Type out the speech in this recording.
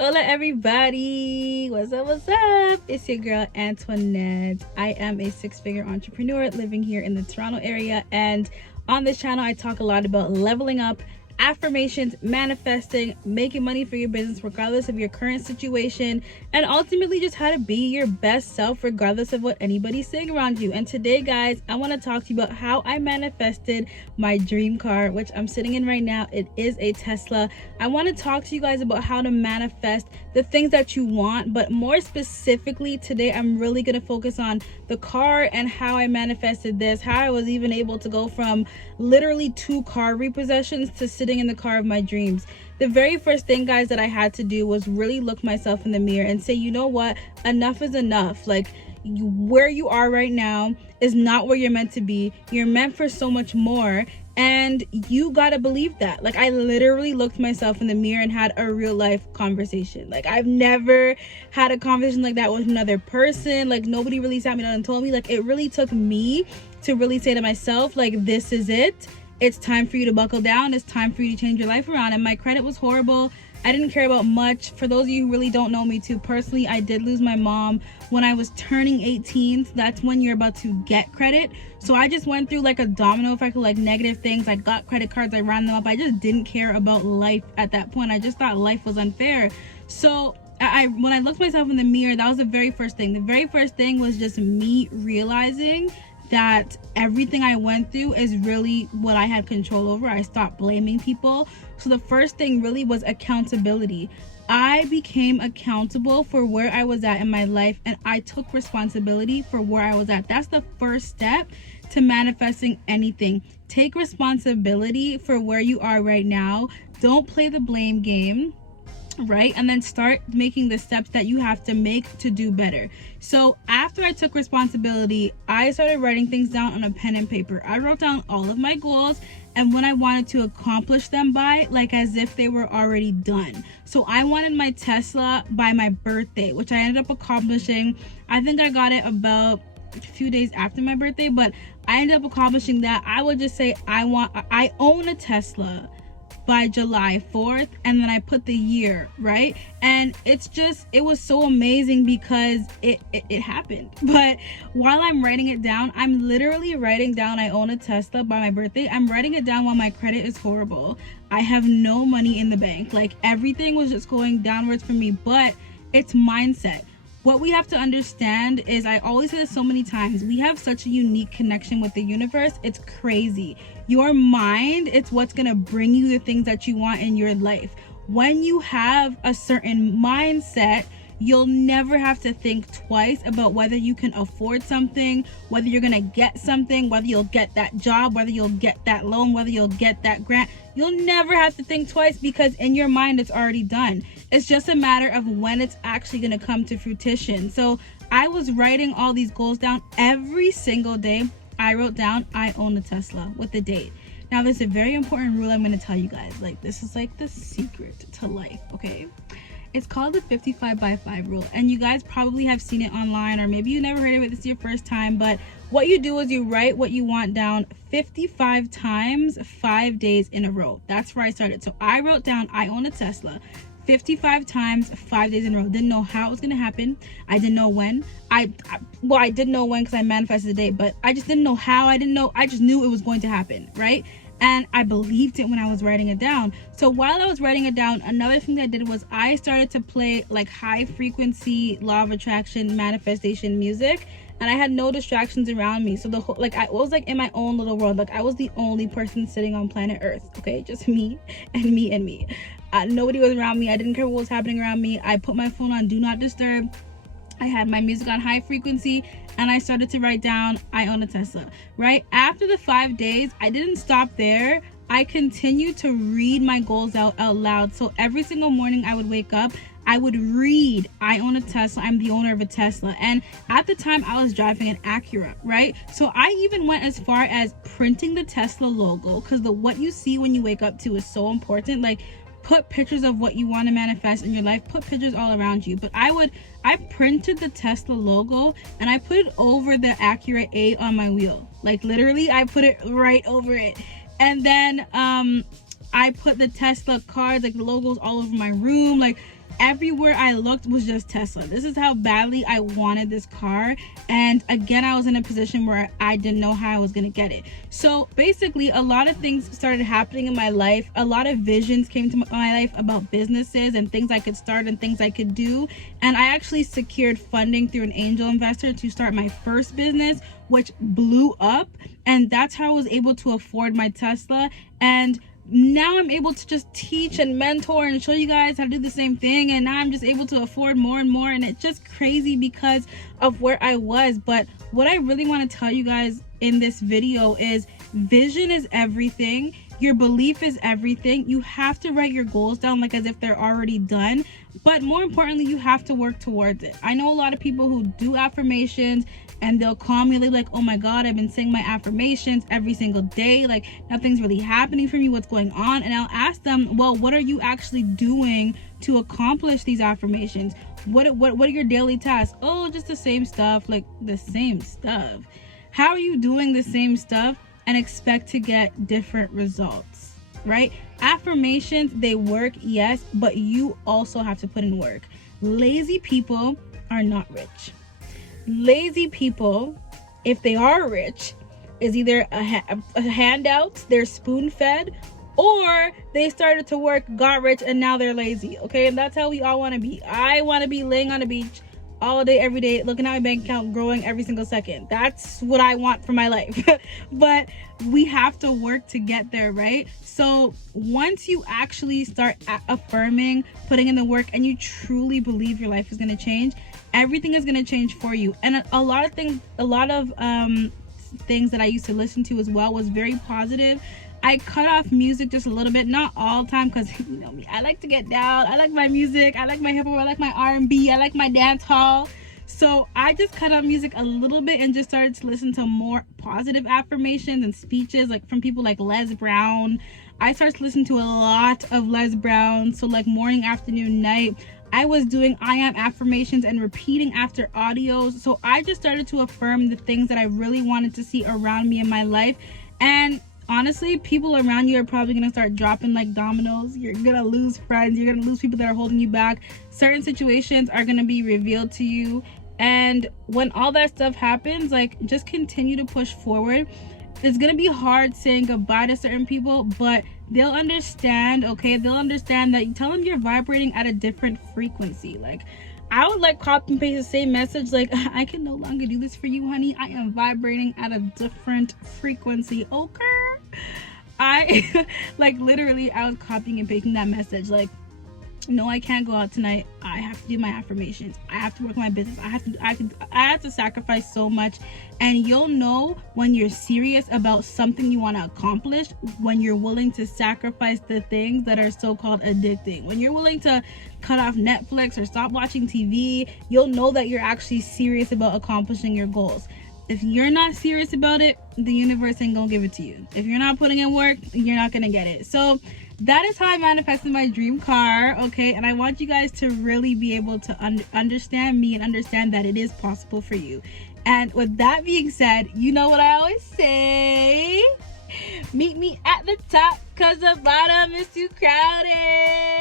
Hola everybody, what's up? It's your girl Antoinette. I am a six-figure entrepreneur living here in the Toronto area, and on this channel I talk a lot about leveling up, affirmations, manifesting, making money for your business regardless of your current situation, and ultimately just how to be your best self regardless of what anybody's saying around you. And today, guys, I want to talk to you about how I manifested my dream car, which I'm sitting in right now. It is a Tesla. I want to talk to you guys about how to manifest the things that you want, but more specifically today I'm really going to focus on the car and how I manifested this, how I was even able to go from literally 2 car repossessions to sitting in the car of my dreams. The very first thing, guys, that I had to do was really look myself in the mirror and say, you know what, enough is enough. Like, where you are right now is not where you're meant to be. You're meant for so much more, and you gotta believe that. Like, I literally looked myself in the mirror and had a real life conversation. Like, I've never had a conversation like that with another person. Like, nobody really sat me down and told me. Like, it really took me to really say to myself, like, this is it. It's time for you to buckle down. It's time for you to change your life around. And my credit was horrible. I didn't care about much. For those of you who really don't know me too personally, I did lose my mom when I was turning 18. So that's when you're about to get credit. So I just went through like a domino effect of like negative things. I got credit cards, I ran them up. I just didn't care about life at that point. I just thought life was unfair. So when I looked myself in the mirror, that was the very first thing. The very first thing was just me realizing that everything I went through is really what I had control over. I stopped blaming people. So the first thing really was accountability. I became accountable for where I was at in my life, and I took responsibility for where I was at. That's the first step to manifesting anything. Take responsibility for where you are right now. Don't play the blame game, right? And then start making the steps that you have to make to do better. So after I took responsibility, I started writing things down on a pen and paper. I wrote down all of my goals and when I wanted to accomplish them by, like as if they were already done. So I wanted my Tesla by my birthday, which I ended up accomplishing. I think I got it about a few days after my birthday, but I ended up accomplishing that. I would just say I own a Tesla by July 4th, and then I put the year, right? And it was so amazing because it happened. But while I'm writing it down, I'm literally writing down I own a Tesla by my birthday. I'm writing it down while my credit is horrible. I have no money in the bank. Like, everything was just going downwards for me, but it's mindset. What we have to understand is, I always say this so many times, we have such a unique connection with the universe. It's crazy. Your mind, it's what's going to bring you the things that you want in your life. When you have a certain mindset, you'll never have to think twice about whether you can afford something, whether you're going to get something, whether you'll get that job, whether you'll get that loan, whether you'll get that grant. You'll never have to think twice because in your mind, it's already done. It's just a matter of when it's actually going to come to fruition. So I was writing all these goals down every single day. I wrote down, I own a Tesla with the date. Now, there's a very important rule I'm going to tell you guys. Like, this is like the secret to life, okay? It's called the 55 by 5 rule, and you guys probably have seen it online, or maybe you never heard of it, this is your first time. But what you do is you write what you want down 55 times 5 days in a row. That's where I started. So I wrote down I own a Tesla 55 times 5 days in a row. Didn't know how it was gonna happen. I didn't know when. I did know when because I manifested the date, but I just didn't know how. I just knew it was going to happen, right? And I believed it when I was writing it down. So while I was writing it down, another thing that I did was I started to play like high frequency law of attraction manifestation music, and I had no distractions around me. So the whole, like, I was like in my own little world. Like, I was the only person sitting on planet Earth, okay? Just me and me and me. Nobody was around me. I didn't care what was happening around me. I put my phone on do not disturb. I had my music on high frequency, and I started to write down I own a Tesla. Right after the 5 days, I didn't stop there. I continued to read my goals out loud. So every single morning I would wake up, I would read I own a Tesla, I'm the owner of a Tesla. And at the time I was driving an Acura, right? So I even went as far as printing the Tesla logo, because what you see when you wake up to is so important. Like, put pictures of what you want to manifest in your life, put pictures all around you. But I printed the Tesla logo and I put it over the Acura A on my wheel. Like, literally I put it right over it. And then I put the Tesla cards, like the logos, all over my room. Like everywhere I looked was just Tesla. This is how badly I wanted this car. And again, I was in a position where I didn't know how I was gonna get it. So basically, a lot of things started happening in my life. A lot of visions came to my life about businesses and things I could start and things I could do. And I actually secured funding through an angel investor to start my first business, which blew up. And that's how I was able to afford my Tesla. And now I'm able to just teach and mentor and show you guys how to do the same thing. And now I'm just able to afford more and more. And it's just crazy because of where I was. But what I really want to tell you guys in this video is vision is everything. Your belief is everything. You have to write your goals down like as if they're already done. But more importantly, you have to work towards it. I know a lot of people who do affirmations and they'll call me like, oh my God, I've been saying my affirmations every single day. Like nothing's really happening for me. What's going on? And I'll ask them, well, what are you actually doing to accomplish these affirmations? What are your daily tasks? Oh, just the same stuff. Like the same stuff. How are you doing the same stuff and expect to get different results, right? Affirmations, they work, yes, but you also have to put in work. Lazy people are not rich. Lazy people, if they are rich, is either a handout, they're spoon-fed, or they started to work, got rich, and now they're lazy, okay? And that's how we all want to be. I want to be laying on the beach all day, every day, looking at my bank account growing every single second. That's what I want for my life. But we have to work to get there, right? So once you actually start affirming, putting in the work, and you truly believe your life is going to change, everything is going to change for you. And a lot of things that I used to listen to as well was very positive. I cut off music just a little bit, not all the time, because you know me, I like to get down. I like my music, I like my hip hop, I like my R&B, I like my dance hall. So I just cut out music a little bit and just started to listen to more positive affirmations and speeches, like from people like Les Brown. I started to listen to a lot of Les Brown. So like morning, afternoon, night, I was doing I am affirmations and repeating after audios. So I just started to affirm the things that I really wanted to see around me in my life. And honestly, people around you are probably going to start dropping like dominoes. You're going to lose friends. You're going to lose people that are holding you back. Certain situations are going to be revealed to you. And when all that stuff happens, like just continue to push forward. It's going to be hard saying goodbye to certain people, but they'll understand, okay? They'll understand that you tell them you're vibrating at a different frequency. Like I would like copy and paste the same message, like I can no longer do this for you, honey. I am vibrating at a different frequency, okay? I like literally I was copying and pasting that message, like no, I can't go out tonight. I have to do my affirmations. I have to work my business. I have to sacrifice so much. And you'll know when you're serious about something you want to accomplish, when you're willing to sacrifice the things that are so-called addicting. When you're willing to cut off Netflix or stop watching TV, you'll know that you're actually serious about accomplishing your goals. If you're not serious about it, the universe ain't gonna give it to you. If you're not putting in work, you're not gonna get it. So that is how I manifested my dream car, okay? And I want you guys to really be able to understand me and understand that it is possible for you. And with that being said, you know what I always say? Meet me at the top, cause the bottom is too crowded.